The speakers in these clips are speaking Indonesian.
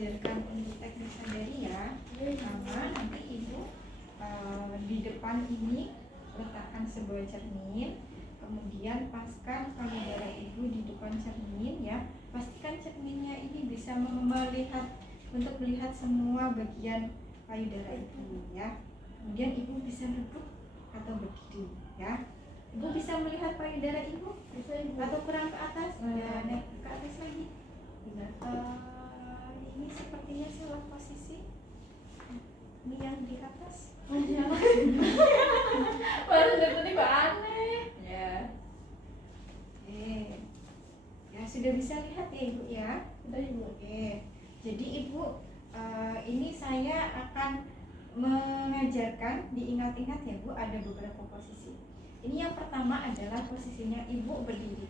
mengajarkan untuk teknik sandaria, pertama nanti ibu di depan ini letakkan sebuah cermin, kemudian paskan payudara ibu di depan cermin ya. Pastikan cerminnya ini bisa melihat semua bagian payudara ibu ya. Kemudian ibu bisa duduk atau berdiri ya. Ibu bisa melihat payudara ibu? Bisa ibu. Atau kurang ke atas? Ya, naik ke atas lagi. Ini sepertinya salah posisi. Ini yang di atas. Baru tadi kok aneh. Ya. Oke. Ya sudah bisa lihat ya ibu ya. Sudah ibu. Oke. Jadi ibu ini saya akan mengajarkan, diingat-ingat ya bu, ada beberapa posisi. Ini yang pertama adalah posisinya ibu berdiri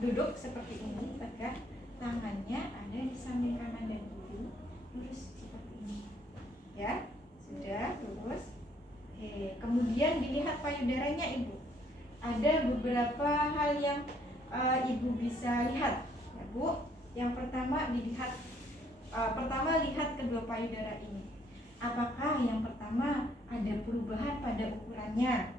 duduk seperti ini, tegak, tangannya ada di samping kanan dan kiri, lurus seperti ini ya. Sudah lurus. Oke. Kemudian dilihat payudaranya ibu, ada beberapa hal yang ibu bisa lihat ya bu. Yang pertama dilihat, lihat kedua payudara ini. Apakah yang pertama ada perubahan pada ukurannya?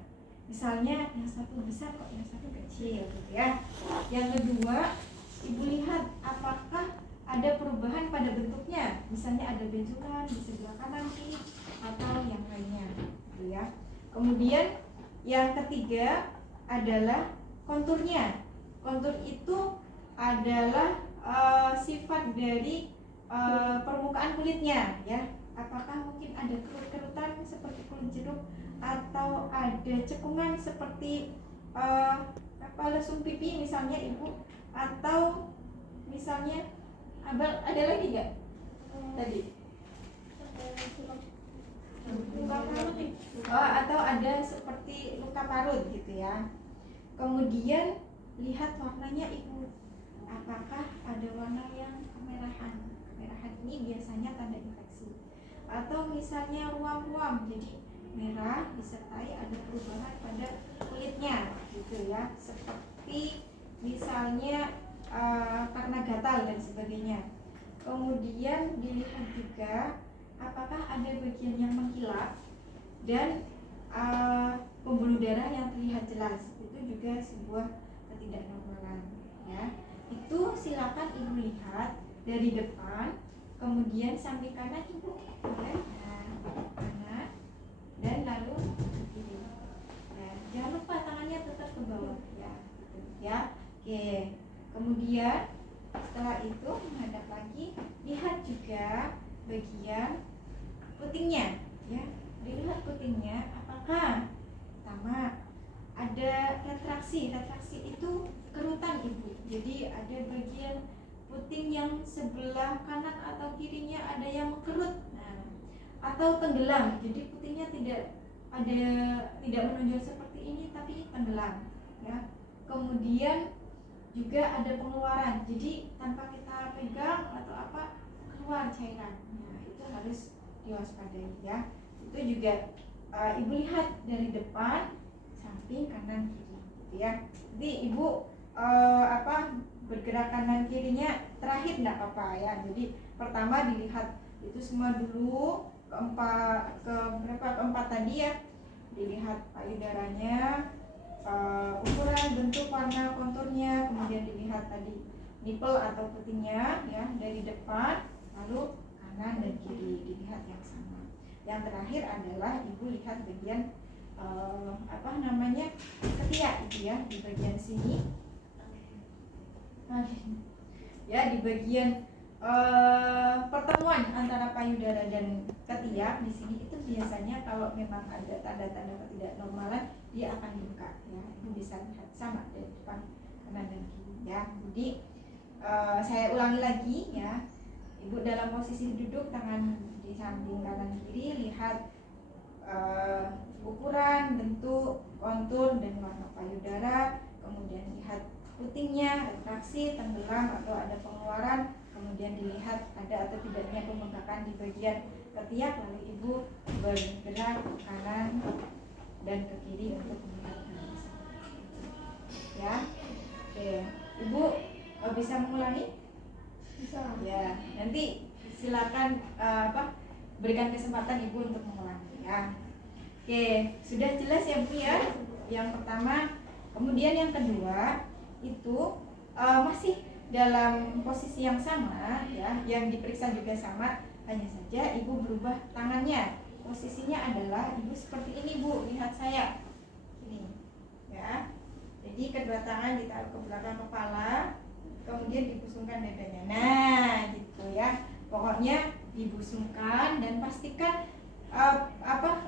Misalnya yang satu besar kok yang satu kecil gitu ya. Yang kedua, ibu lihat apakah ada perubahan pada bentuknya. Misalnya ada benjolan di sebelah kanan kiri atau yang lainnya gitu ya. Kemudian yang ketiga adalah konturnya. Kontur itu adalah sifat dari permukaan kulitnya ya. Apakah mungkin ada kerut-kerutan seperti kulit jeruk, atau ada cekungan seperti lesung pipi misalnya ibu, atau misalnya ada lagi nggak tadi? Luka parut nih. Atau ada seperti luka parut gitu ya. Kemudian lihat warnanya ibu, apakah ada warna yang kemerahan. Kemerahan ini biasanya tanda infeksi. Atau misalnya ruam-ruam, jadi merah disertai ada perubahan pada kulitnya gitu ya, seperti misalnya karena gatal dan sebagainya. Kemudian dilihat juga apakah ada bagian yang mengkilap dan pembuluh darah yang terlihat jelas. Itu juga sebuah ketidaknormalan ya. Itu silakan ibu lihat dari depan, kemudian samping kanan ibu ya, kanan dan lalu kiri. Nah, jangan lupa tangannya tetap ke bawah ya, gitu, ya. Oke. Kemudian setelah itu menghadap lagi, lihat juga bagian putingnya ya. Dilihat putingnya apakah pertama ada retraksi. Retraksi itu kerutan ibu. Jadi ada bagian puting yang sebelah kanan atau kirinya ada yang kerut. Nah, atau tenggelam. Jadi putingnya tidak menonjol seperti ini tapi tenggelam ya. Kemudian juga ada pengeluaran. Jadi tanpa kita pegang atau apa keluar cairan. Nah, itu harus diwaspadai ya. Itu juga ibu lihat dari depan, samping, kanan, kiri gitu ya. Jadi ibu bergerak kanan kirinya terakhir enggak apa-apa ya. Jadi pertama dilihat itu semua dulu, keempat tadi ya. Dilihat payudaranya, ukuran, bentuk, warna, konturnya, kemudian dilihat tadi nipple atau putingnya ya dari depan, lalu kanan dan kiri dilihat yang sama. Yang terakhir adalah ibu lihat bagian ketiak itu ya, di bagian sini ya, di bagian pertemuan antara payudara dan ketiak di sini itu biasanya kalau memang ada tanda-tanda ketidaknormalan dia akan dibuka ya. Ibu bisa lihat sama dari depan, kanan dan kiri ya. Jadi saya ulangi lagi ya. Ibu dalam posisi duduk, tangan di samping kanan kiri, lihat ukuran, bentuk, kontur dan warna payudara, kemudian lihat putingnya, retraksi, tenggelam atau ada pengeluaran, kemudian dilihat ada atau tidaknya pembengkakan di bagian ketiak, lalu ibu bergerak ke kanan dan ke kiri untuk melihat ya. Oke, ibu bisa mengulangi? Bisa ya. Nanti silakan berikan kesempatan ibu untuk mengulangi ya. Oke, sudah jelas ya bu ya. Yang pertama, kemudian yang kedua itu masih dalam posisi yang sama ya, yang diperiksa juga sama, hanya saja ibu berubah tangannya. Posisinya adalah ibu seperti ini bu, lihat saya ini ya. Jadi kedua tangan ditaruh ke belakang kepala, kemudian dibusungkan dadanya. Nah gitu ya, pokoknya dibusungkan dan pastikan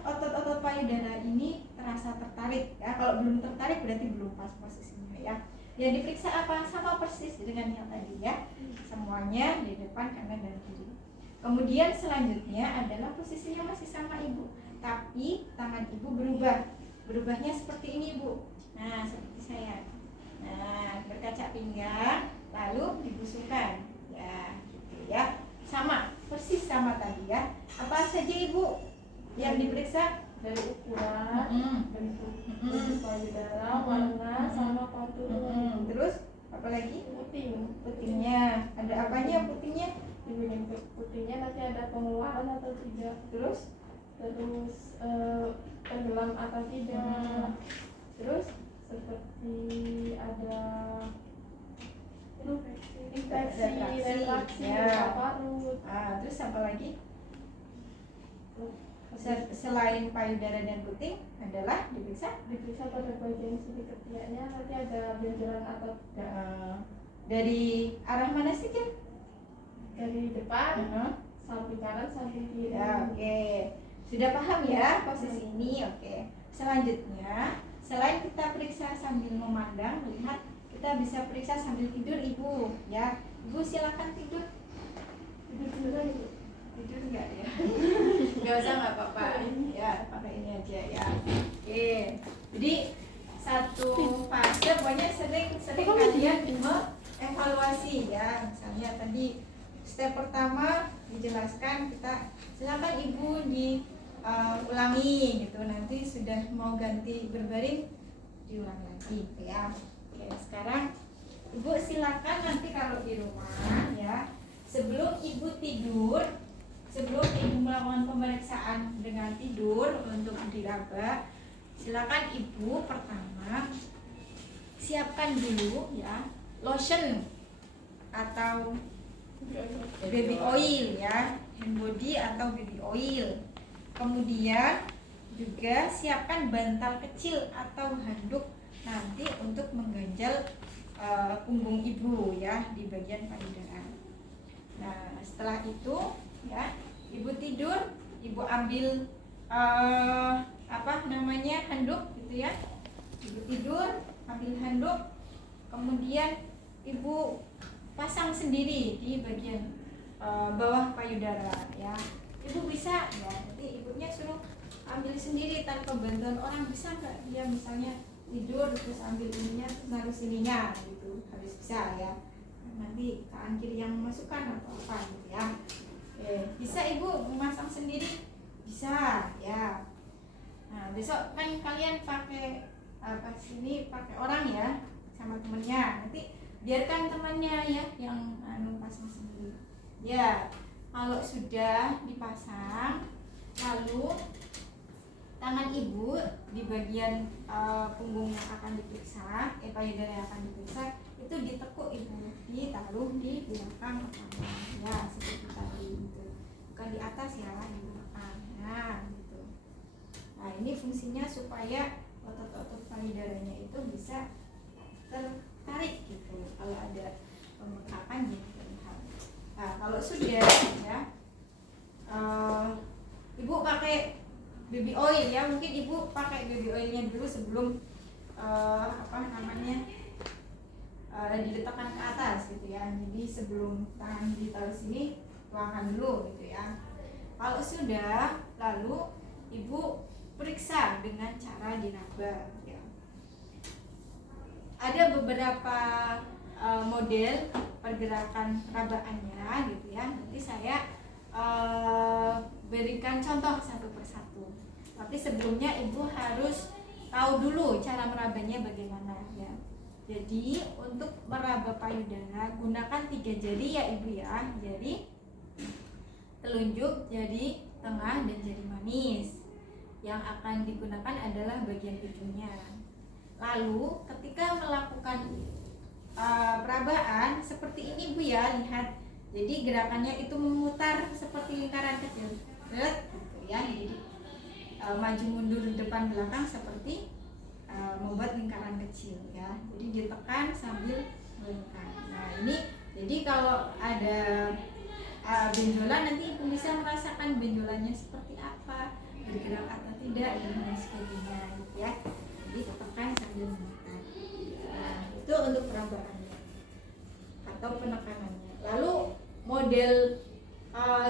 otot-otot payudara ini terasa tertarik ya. Kalau belum tertarik berarti belum pas posisinya ya. Yang diperiksa apa? Sama persis dengan yang tadi ya, semuanya di depan, kanan, dan kiri. Kemudian selanjutnya adalah posisinya masih sama ibu, tapi tangan ibu berubahnya seperti ini bu. Nah seperti saya. Nah berkaca pinggang, lalu dibusungkan ya gitu ya, sama persis sama tadi ya. Apa saja ibu yang diperiksa? Dari ukuran, bentuk payudara, warna, sama kontur. Terus apa lagi? Putingnya. Ada apanya putingnya? Putingnya nanti ada pengeluaran atau tidak. Terus tenggelam atau tidak. Terus Seperti ada infeksi, reaksi, ya. parut. Terus apa lagi? Selain payudara dan puting adalah diperiksa pada bagian sini ketiaknya, nanti ada benjolan atau dari arah mana saja? dari depan, samping kanan, samping kiri. Ya, oke. Sudah paham ya posisi ini? Oke. Selanjutnya, selain kita periksa sambil memandang, melihat, kita bisa periksa sambil tidur ibu ya. Ibu silakan tidur. Tidur ibu. Tidur enggak ya? Enggak usah, enggak apa-apa ya, pakai ini aja ya. Oke, jadi satu fase pokoknya sering kalian evaluasi ya. Misalnya tadi step pertama dijelaskan, kita silakan ibu diulangi gitu, nanti sudah mau ganti berbaring diulang lagi gitu ya. Oke, sekarang ibu silakan nanti kalau di rumah ya, sebelum ibu tidur, sebelum ibu melakukan pemeriksaan dengan tidur untuk diraba, silakan ibu pertama siapkan dulu ya lotion atau baby oil ya, hand body atau baby oil. Kemudian juga siapkan bantal kecil atau handuk nanti untuk mengganjal punggung ibu ya di bagian payudara. Nah setelah itu ya, ibu tidur, ibu ambil handuk gitu ya. Ibu tidur, ambil handuk, kemudian ibu pasang sendiri di bagian bawah payudara ya. Ibu bisa ya, nanti ibunya suruh ambil sendiri tanpa bantuan orang, bisa nggak? Dia misalnya tidur terus ambil ininya, terus naruh sininya gitu, harus bisa ya. Nanti tangan kiri yang memasukkan atau apa gitu ya. Bisa ibu memasang sendiri? Bisa ya. Nah besok kan kalian pakai sini pakai orang ya, sama temennya. Nanti biarkan temannya ya yang pasang sendiri ya. Kalau sudah dipasang, lalu tangan ibu di bagian punggung yang akan diperiksa, payudara yang akan diperiksa itu ditekuk ibu, ditaruh di belakang kepala ya, seperti tadi gitu. Bukan di atas ya, di belakang. Nah gitu. Nah ini fungsinya supaya otot-otot payudaranya itu bisa tertarik gitu. Kalau ada pembengkakan gitu terlihat. Nah kalau sudah ya, ibu pakai baby oil ya, mungkin ibu pakai baby oilnya dulu sebelum diletakkan ke atas gitu ya. Jadi sebelum tangan ditaruh sini, tuangkan dulu gitu ya. Kalau sudah, lalu ibu periksa dengan cara diraba ya. Ada beberapa model pergerakan rabaannya gitu ya. Nanti saya berikan contoh satu persatu. Tapi sebelumnya ibu harus tahu dulu cara merabanya bagaimana ya. Jadi untuk meraba payudara gunakan 3 jari ya ibu ya. Jadi telunjuk, jari tengah, dan jari manis. Yang akan digunakan adalah bagian ujungnya. Lalu ketika melakukan perabaan seperti ini Bu ya, lihat. Jadi gerakannya itu memutar seperti lingkaran kecil, gitu ya. Jadi maju mundur depan belakang seperti membuat lingkaran kecil ya. Jadi ditekan sambil melingkar. Nah ini, jadi kalau ada benjolan, nanti Ibu bisa merasakan benjolannya seperti apa, bergerak atau tidak, dan sebagainya gitu ya. Jadi tekan sambil menekan. Nah itu untuk perabaannya atau penekanannya. Lalu model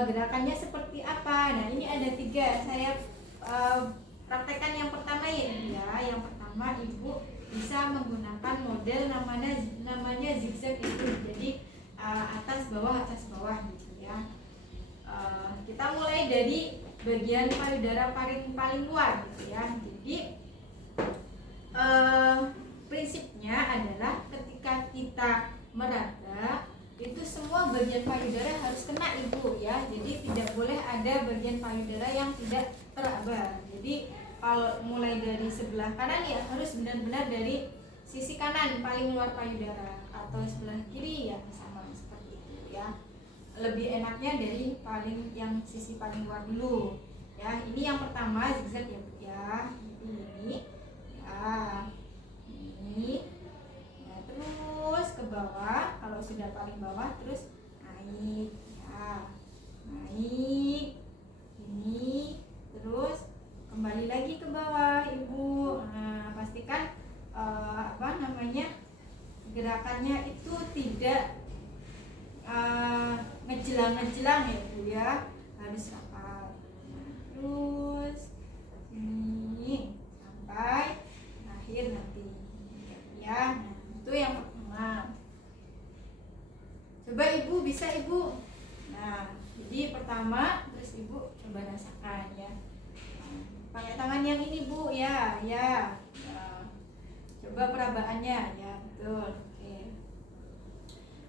gerakannya seperti apa? Nah ini ada 3. Saya praktekkan yang pertama ya. Yang pertama Ibu bisa menggunakan model namanya zigzag itu. Jadi atas bawah gitu ya. Kita mulai dari bagian payudara paling luar gitu ya. Jadi prinsipnya adalah ketika kita meraba itu semua bagian payudara harus kena Ibu ya. Jadi tidak boleh ada bagian payudara yang tidak teraba. Jadi kalau mulai dari sebelah kanan ya harus benar-benar dari sisi kanan paling luar payudara, atau sebelah kiri ya sama seperti itu ya. Lebih enaknya dari sisi paling luar dulu ya. Ini yang pertama zigzag ya Bu ya. Ini ya. Ini. Nah, terus ke bawah. Kalau sudah paling bawah terus naik ya. Naik. Ini terus kembali lagi ke bawah Ibu. Nah, pastikan gerakannya itu tidak ngejelang ya Bu ya, harus rapat. Nah, terus ini sampai akhir nanti ya. Nah, itu yang pertama. Coba Ibu, bisa Ibu. Nah, jadi pertama terus Ibu coba rasakan ya. Pakai tangan yang ini Bu ya. Coba perabaannya ya, betul. Oke.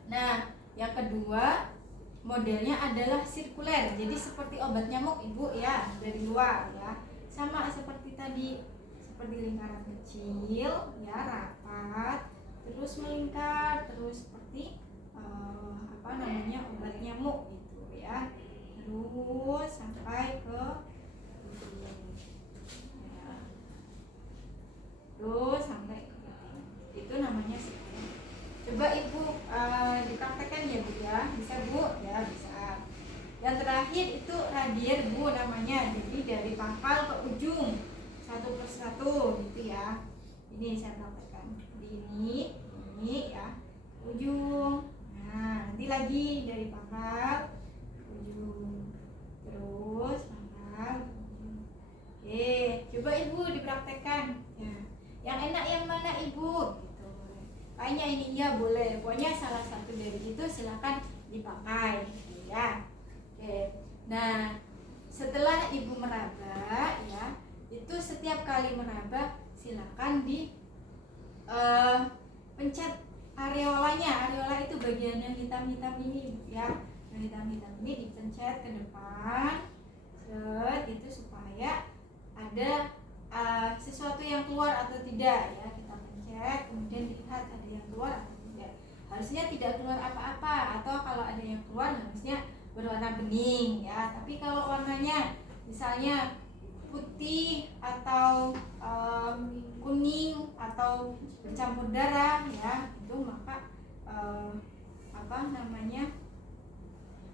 Nah, yang kedua modelnya adalah sirkuler. Jadi seperti obat nyamuk Ibu ya, dari luar ya. Sama seperti tadi, seperti lingkaran kecil ya, rapat, terus melingkar, terus seperti obat nyamuk gitu ya. Terus sampai ke terus sampai ke itu namanya sirkuler. Coba Ibu dipraktekkan ya Bu ya. Bisa Bu? Ya bisa. Yang terakhir itu radier Bu namanya. Jadi dari pangkal ke ujung satu persatu gitu ya. Ini saya praktekkan. Ini ya ujung. Nah nanti lagi dari pangkal ke ujung. Terus pangkal ke ujung. Oke, coba Ibu dipraktekkan ya. Yang enak yang mana Ibu? Gitu. Kayaknya ini ya boleh. Pokoknya salah satu dari itu silakan dipakai gitu ya. Oke. Nah, setelah Ibu meraba ya, itu setiap kali meraba silakan di pencet areolanya. Areola itu bagian yang hitam-hitam ini ya. Yang hitam-hitam ini dipencet ke depan. Itu supaya ada sesuatu yang keluar atau tidak ya. Kita pencet kemudian dilihat ada yang keluar atau tidak. Harusnya tidak keluar apa-apa, atau kalau ada yang keluar harusnya berwarna bening ya. Tapi kalau warnanya misalnya putih atau kuning atau bercampur darah ya, itu maka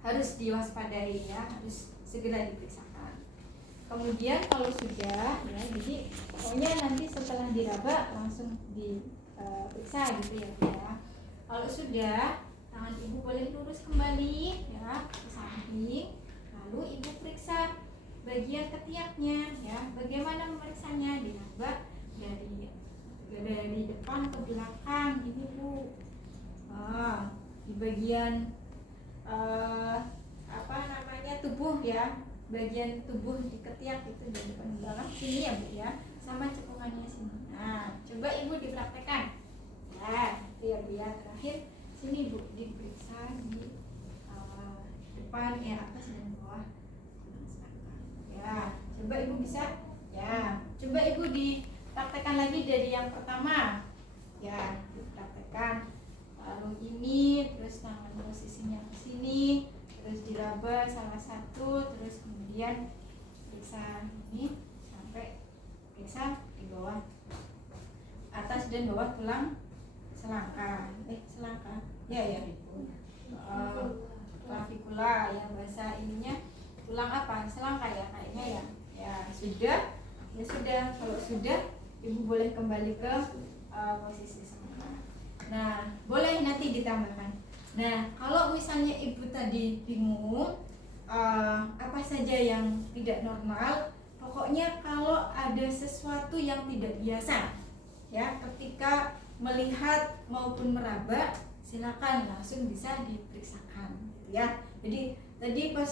harus diwaspadai ya, harus segera diperiksakan. Kemudian kalau sudah ya, jadi pokoknya nanti setelah diraba langsung diperiksa gitu ya Bu ya. Kalau sudah, tangan Ibu boleh lurus kembali ya ke samping, lalu Ibu periksa bagian ketiaknya ya. Bagaimana memeriksanya? Diraba dari depan ke belakang ini Bu. Di bagian tubuh ya, bagian tubuh di ketiak itu dari depan ke belakang sini ya Bu ya, sama cekungannya sini. Nah, coba Ibu dipraktekkan ya, itu ya Bu ya. Terakhir sini Bu diperiksa di depan ya, atas dan bawah yang pertama ya dipraktekkan. Lalu ini, terus tangan posisinya ke sini, terus diraba salah satu, terus kemudian periksa ini sampai periksa di bawah, atas dan bawah tulang selangka, selangka, ya clavicula ya bahasa ininya, tulang apa, selangka ya kayaknya ya. Ya sudah, kalau sudah ibu boleh kembali ke posisi semula. Nah, boleh nanti ditambahkan. Nah, kalau misalnya ibu tadi bingung apa saja yang tidak normal, pokoknya kalau ada sesuatu yang tidak biasa ya ketika melihat maupun meraba, silakan langsung bisa diperiksakan gitu ya. Jadi tadi pas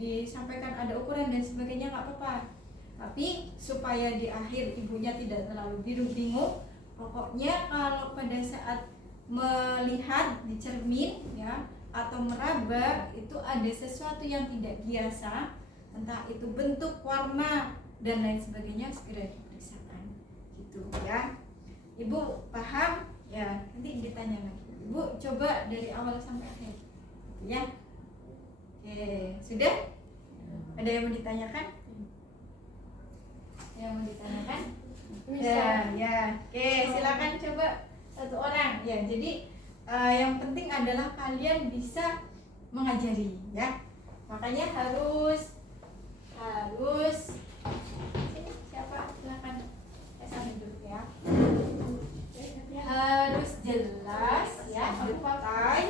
disampaikan ada ukuran dan sebagainya nggak apa-apa, tapi supaya di akhir ibunya tidak terlalu bingung, pokoknya kalau pada saat melihat di cermin ya atau meraba itu ada sesuatu yang tidak biasa, entah itu bentuk, warna dan lain sebagainya, segera diperiksakan gitu ya. Ibu paham ya, nanti ditanya lagi. Ibu coba dari awal sampai akhir gitu ya. Oke, sudah? Ada yang mau ditanyakan? Yang mau ditanyakan? Ya. Oke, silakan coba satu orang. Ya, jadi yang penting adalah kalian bisa mengajari ya. Makanya harus sini, siapa? Silakan. Sambil duduk ya. Harus jelas ya, detail.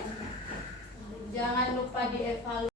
Jangan lupa dievaluasi.